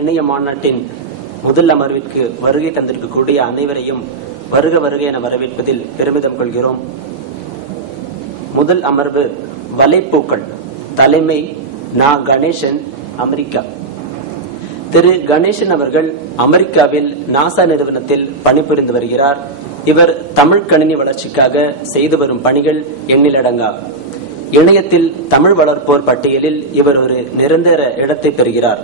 இணைய மாநாட்டின் முதல் அமர்விற்கு வருகை தந்திருக்கக்கூடிய அனைவரையும் வருக வருக என வரவேற்பதில் பெருமிதம் கொள்கிறோம். முதல் அமர்வு வலைப்பூக்கள். தலைமை நா. கணேசன், அமெரிக்கா. திரு கணேசன் அவர்கள் அமெரிக்காவில் நாசா நிறுவனத்தில் பணிபுரிந்து வருகிறார். இவர் தமிழ் கணினி வளர்ச்சிக்காக செய்து வரும் பணிகள் எண்ணிலடங்கா. இணையத்தில் தமிழ் வளர்ப்போர் பட்டியலில் இவர் ஒரு நிரந்தர இடத்தை பெறுகிறார்.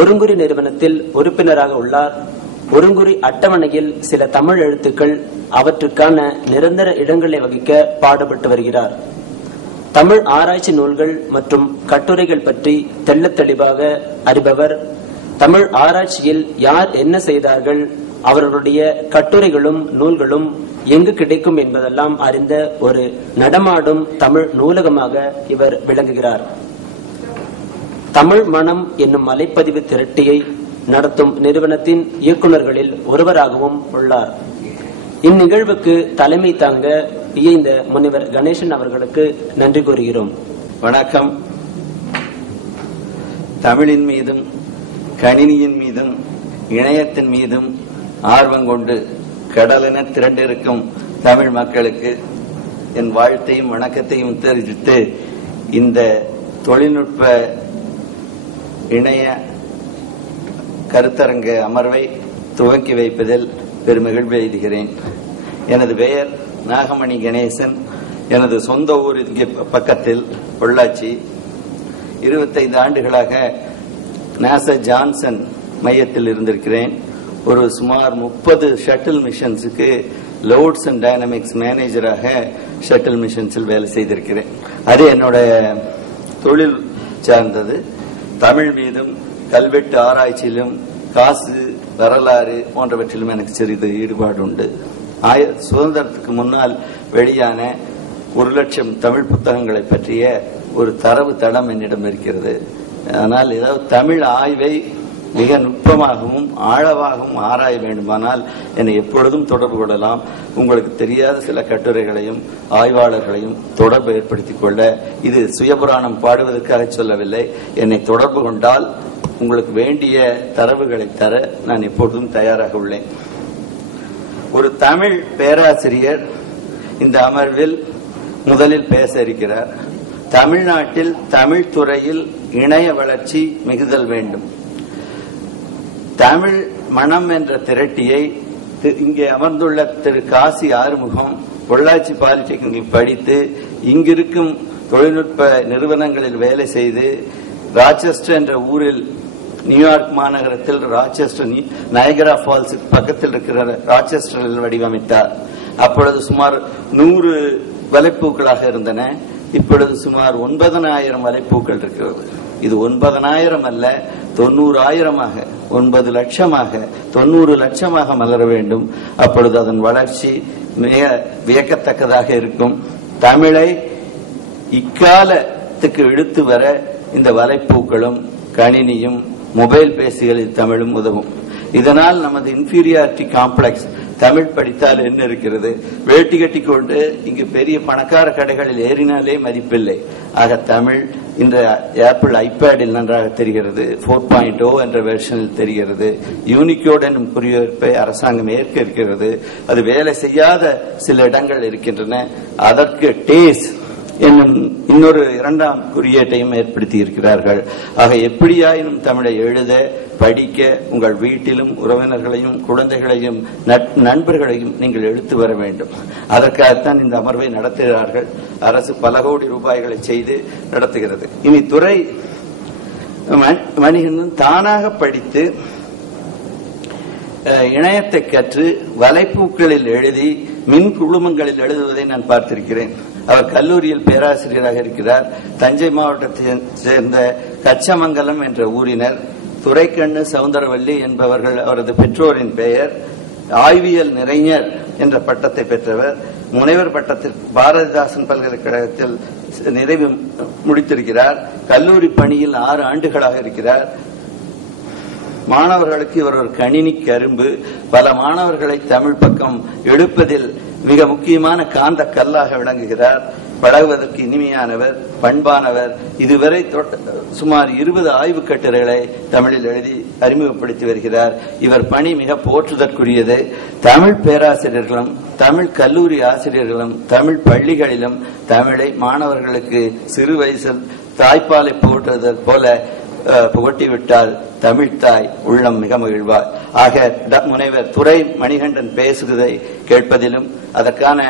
ஒருங்குறி நிறுவனத்தில் உறுப்பினராக உள்ளார். ஒருங்குறி அட்டவணையில் சில தமிழ் எழுத்துக்கள் அவற்றுக்கான நிரந்தர இடங்களை வகிக்க பாடுபட்டு வருகிறார். தமிழ் ஆராய்ச்சி நூல்கள் மற்றும் கட்டுரைகள் பற்றி தெள்ளத் தெளிவாக அறிபவர். தமிழ் ஆராய்ச்சியில் யார் என்ன செய்தார்கள், அவர்களுடைய கட்டுரைகளும் நூல்களும் எங்கு கிடைக்கும் என்பதெல்லாம் அறிந்த ஒரு நடமாடும் தமிழ் நூலகமாக இவர் விளங்குகிறார். தமிழ் மனம் என்னும் மலைப்பதிவு திரட்டியை நடத்தும் நிறுவனத்தின் இயக்குநர்களில் ஒருவராகவும் உள்ளார். இந்நிகழ்வுக்கு தலைமை தாங்க இயைந்த முனைவர் கணேசன் அவர்களுக்கு நன்றி கூறுகிறோம். வணக்கம். தமிழின் மீதும் கணினியின் மீதும் இணையத்தின் மீதும் ஆர்வம் கொண்டு கடலென திரண்டிருக்கும் தமிழ் மக்களுக்கு என் வாழ்த்தையும் வணக்கத்தையும் தெரிவித்து இந்த தொழில்நுட்ப இணைய கருத்தரங்க அமர்வை துவக்கி வைப்பதில் பெருமகிழ்வு எய்துகிறேன். எனது பெயர் நாகமணி கணேசன். எனது சொந்த ஊர் இங்கே பக்கத்தில் பொள்ளாச்சி. 25 ஆண்டுகளாக நாசா ஜான்சன் மையத்தில் இருந்திருக்கிறேன். ஒரு சுமார் 30 ஷட்டில் மிஷன்ஸுக்கு லோட்ஸ் அண்ட் டைனமிக்ஸ் மேனேஜராக ஷட்டில் மிஷன்ஸில் வேலை செய்திருக்கிறேன். அது என்னோட தொழில் சார்ந்தது. தமிழ் மீதும் கல்வெட்டு ஆராய்ச்சியிலும் காசு வரலாறு போன்றவற்றிலும் எனக்கு சிறிது ஈடுபாடு உண்டு. சுதந்திரத்துக்கு முன்னால் வெளியான 1,00,000 தமிழ் புத்தகங்களை பற்றிய ஒரு தரவு தடம் என்னிடம் இருக்கிறது. ஆனால் ஏதாவது தமிழ் ஆய்வை மிக நுட்பமாகவும் ஆழமாகவும் ஆராய வேண்டுமானால் என்னை எப்பொழுதும் தொடர்பு கொள்ளலாம். உங்களுக்கு தெரியாத சில கட்டுரைகளையும் ஆய்வாளர்களையும் தொடர்பு ஏற்படுத்திக் கொள்ள, இது சுயபுராணம் பாடுவதற்காக சொல்லவில்லை. என்னை தொடர்பு கொண்டால் உங்களுக்கு வேண்டிய தரவுகளை தர நான் எப்பொழுதும் தயாராக உள்ளேன். ஒரு தமிழ் பேராசிரியர் இந்த அமர்வில் முதலில் பேச இருக்கிறார். தமிழ்நாட்டில் தமிழ் துறையில் இணைய வளர்ச்சி மிகுதல் வேண்டும். தமிழ் மனம் என்ற திரட்டியை இங்கே அமர்ந்துள்ள திரு காசி ஆறுமுகம் பொள்ளாச்சி பாலிடெக்னிக் படித்து இங்கிருக்கும் தொழில்நுட்ப நிறுவனங்களில் வேலை செய்து ராச்செஸ்டர் என்ற ஊரில் நியூயார்க் மாநகரத்தில் ராச்செஸ்டர் நயகரா ஃபால்ஸ் பக்கத்தில் இருக்கிற ராச்செஸ்டரில் வடிவமைத்தார். அப்பொழுது சுமார் 100 வலைப்பூக்களாக இருந்தன. இப்பொழுது சுமார் 9,000 வலைப்பூக்கள் இருக்கிறது. இது 9,000 அல்ல, 90,000 9 லட்சமாக 90 லட்சமாக மலர வேண்டும். அப்பொழுது அதன் வளர்ச்சி மிக வியக்கத்தக்கதாக இருக்கும். தமிழை இக்காலத்துக்கு இழுத்து வர இந்த வலைப்பூக்களும் கணினியும் மொபைல் பேசிகளில் தமிழும் உதவும். இதனால் நமது இன்ஃபீரியாரிட்டி காம்ப்ளெக்ஸ், தமிழ் படித்தால் என்ன இருக்கிறது, வேட்டி கட்டி கொண்டு இங்கு பெரிய பணக்கார கடைகளில் ஏறினாலே மதிப்பில்லை. ஆக தமிழ் இந்த ஆப்பிள் ஐபேடில் நன்றாக தெரிகிறது. 4.0 என்ற வெர்ஷனில் தெரிகிறது. யூனிகோட் என்னும் குறியீர்ப்பை அரசாங்கம் ஏற்க இருக்கிறது. அது வேலை செய்யாத சில இடங்கள் இருக்கின்றன. அதற்கு டேஸ் என்னும் இன்னொரு 2ஆம் குறியீட்டையும் ஏற்படுத்தி இருக்கிறார்கள். ஆக எப்படியாயினும் தமிழை எழுத படிக்க உங்கள் வீட்டிலும் உறவினர்களையும் குழந்தைகளையும் நண்பர்களையும் நீங்கள் எடுத்து வர வேண்டும். அதற்காகத்தான் இந்த அமர்வை நடத்துகிறார்கள். அரசு பல கோடி ரூபாய்களை செய்து நடத்துகிறது. இனி துறை மனிதன் தானாக படித்து இணையத்தை கற்று வலைப்பூக்களில் எழுதி மின் குழுமங்களில் எழுதுவதை நான் பார்த்திருக்கிறேன். அவர் கல்லூரியில் பேராசிரியராக இருக்கிறார். தஞ்சை மாவட்டத்தை சேர்ந்த கச்சமங்கலம் என்ற ஊரினர். துரைக்கண்ணு சவுந்தரவல்லி என்பவர்கள் அவரது பெற்றோரின் பெயர். ஆய்வியல் நிறைஞர் என்ற பட்டத்தை பெற்றவர். முனைவர் பட்டத்தில் பாரதிதாசன் பல்கலைக்கழகத்தில் நிறைவு முடித்திருக்கிறார். கல்லூரி பணியில் 6 ஆண்டுகளாக இருக்கிறார். மாணவர்களுக்கு இவர் ஒரு கணினி கரும்பு. பல மாணவர்களை தமிழ் பக்கம் எடுப்பதில் மிக முக்கியமான காந்த கல்லாக விளங்குகிறார். பழகுவதற்கு இனிமையானவர், பண்பானவர். இதுவரை சுமார் 20 ஆய்வு கட்டுரைகளை தமிழில் எழுதி அறிமுகப்படுத்தி வருகிறார். இவர் பணி மிக போற்றுதற்குரியது. தமிழ் பேராசிரியர்களும் தமிழ் கல்லூரி ஆசிரியர்களும் தமிழ் பள்ளிகளிலும் தமிழை மாணவர்களுக்கு சிறு வயசில் தாய்ப்பாலை போற்றுவதற்கு போல புகட்டிவிட்டால் தமிழ்த்தாய் உள்ளம் மிக மகிழ்வார். ஆக முனைவர் துரை மணிகண்டன் பேசுவதை கேட்பதிலும் அதற்கான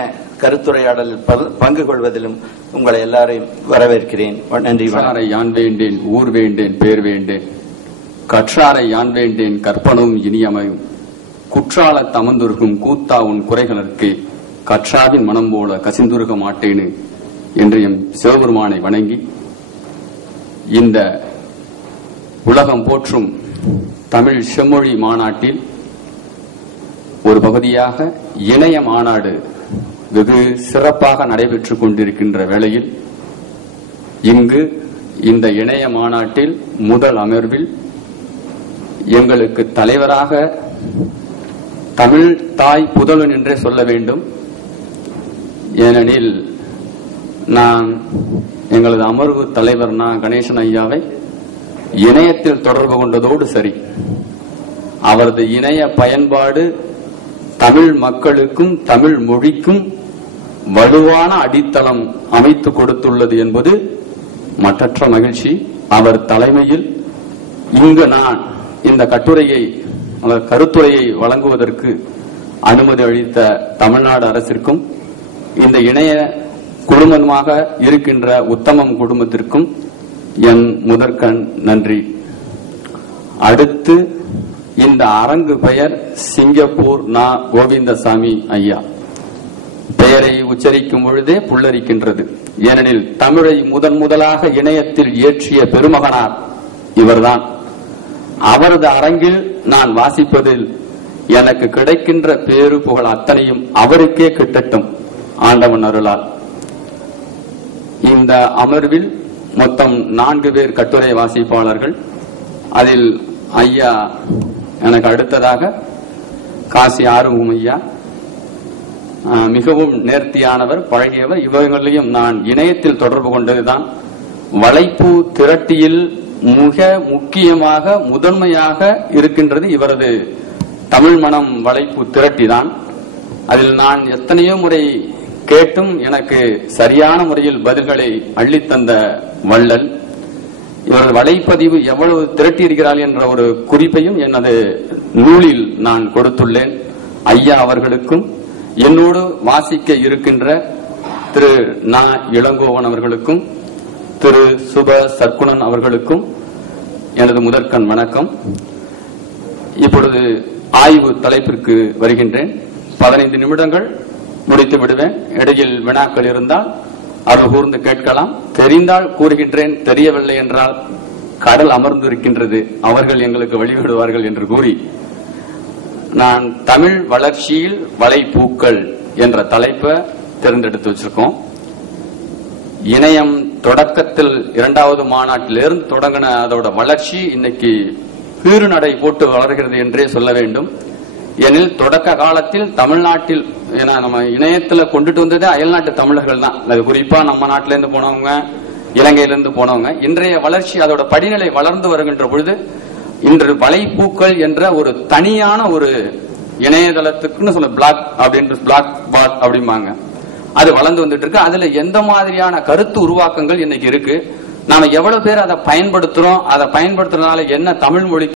கருத்துரையாடலில் பங்கு கொள்வதிலும் உங்களை எல்லாரையும் வரவேற்கிறேன். நன்றி. யான் வேண்டேன் ஊர் வேண்டேன் பேர் வேண்டேன், கற்றாரை யான் வேண்டேன் கற்பனவும் இனியமையும், குற்றால தமந்துருகும் கூத்தா உன் குறைகளுக்கு கற்றாவின் மனம் போல கசிந்துருக மாட்டேனு என்று எம் சிவபெருமானை வணங்கி இந்த உலகம் போற்றும் தமிழ் செம்மொழி மாநாட்டில் ஒரு பகுதியாக இணைய மாநாடு வெகு சிறப்பாக நடைபெற்றுக் கொண்டிருக்கின்ற வேளையில் இங்கு இந்த இணைய மாநாட்டில் முதல் அமர்வில் எங்களுக்கு தலைவராக தமிழ் தாய் புதல்வன் என்றே சொல்ல வேண்டும். ஏனெனில் நான் எங்களது அமர்வு தலைவர் கணேசன் ஐயாவை இணையத்தில் தொடர்பு கொண்டதோடு சரி, அவரது இணைய பயன்பாடு தமிழ் மக்களுக்கும் தமிழ் மொழிக்கும் வலுவான அடித்தளம் அமைத்து கொடுத்துள்ளது என்பது மற்றற்ற மகிழ்ச்சி. அவர் தலைமையில் இங்கு நான் இந்த கருத்துரையை வழங்குவதற்கு அனுமதி அளித்த தமிழ்நாடு அரசிற்கும் இந்த இணைய குடும்பமாக இருக்கின்ற உத்தமம் குடும்பத்திற்கும் என் முதற்கண் நன்றி. அடுத்து இந்த அரங்கு பெயர் சிங்கப்பூர் கோவிந்தசாமி ஐயா. பெயரை உச்சரிக்கும் பொழுதே புல்லரிக்கின்றது. ஏனெனில் தமிழை முதலாக இணையத்தில் இயற்றிய பெருமகனார் இவர்தான். அவரது அரங்கில் நான் வாசிப்பதில் எனக்கு கிடைக்கின்ற பேரு புகழ் அத்தனையும் அவருக்கே கிட்டட்டும் ஆண்டவன் அருளால். இந்த அமர்வில் மொத்தம் 4 பேர் கட்டுரை வாசிப்பாளர்கள். அதில் ஐயா எனக்கு அடுத்ததாக காசி ஆறுமுகம் ஐயா மிகவும் நேர்த்தியானவர், பழகியவர். இவர்களையும் நான் இணையத்தில் தொடர்பு கொண்டதுதான். வளைப்பு திரட்டியில் மிக முக்கியமாக முதன்மையாக இருக்கின்றது இவரது தமிழ் மனம் வளைப்பு திரட்டிதான். அதில் நான் எத்தனையோ முறை கேட்டும் எனக்கு சரியான முறையில் பதில்களை அள்ளித்தந்த வள்ளல். இவரது வலைப்பதிவு எவ்வளவு திரட்டியிருக்கிறார் என்ற ஒரு குறிப்பையும் எனது நூலில் நான் கொடுத்துள்ளேன். ஐயா அவர்களுக்கும் என்னோடு வாசிக்க இருக்கின்ற திரு இளங்கோவன் அவர்களுக்கும் திரு சுப சர்க்குணன் அவர்களுக்கும் எனது முதற்கண் வணக்கம். இப்பொழுது ஆய்வு தலைப்பிற்கு வருகின்றேன். 15 நிமிடங்கள் முடித்து விடுவேன். இடையில் வினாக்கள் இருந்தால் அருள் கூர்ந்து கேட்கலாம். தெரிந்தால் கூறுகின்றேன், தெரியவில்லை என்றால் கடல் அமர்ந்து இருக்கின்றது, அவர்கள் எங்களுக்கு வழிவிடுவார்கள் என்று கூறி நான் தமிழ் வளர்ச்சியில் வலைப்பூக்கள் என்ற தலைப்பை தேர்ந்தெடுத்து வச்சிருக்கோம். இணையம் தொடக்கத்தில் 2வது மாநாட்டிலிருந்து தொடங்கின அதோட வளர்ச்சி இன்னைக்கு பீறு நடை போட்டு வளர்கிறது என்றே சொல்ல வேண்டும். எனில் தொடக்க காலத்தில் தமிழ்நாட்டில் நம்ம இணையத்துல கொண்டுட்டு வந்ததே அயல்நாட்டு தமிழர்கள் தான். அது குறிப்பா நம்ம நாட்டில இருந்து போனவங்க, இலங்கையிலிருந்து போனவங்க. இன்றைய வளர்ச்சி அதோட படிநிலை வளர்ந்து வருகின்ற பொழுது இன்று வலைப்பூக்கள் என்ற ஒரு தனியான ஒரு இணையதளத்துக்குன்னு சொல்ல பிளாக் அப்படின்ற பிளாக் பாட் அப்படிம்பாங்க, அது வளர்ந்து வந்துட்டு இருக்கு. அதுல எந்த மாதிரியான கருத்து உருவாக்கங்கள் இன்னைக்கு இருக்கு, நாம எவ்வளவு பேர் அதை பயன்படுத்துறோம், அதை பயன்படுத்துறதுனால என்ன தமிழ் மொழி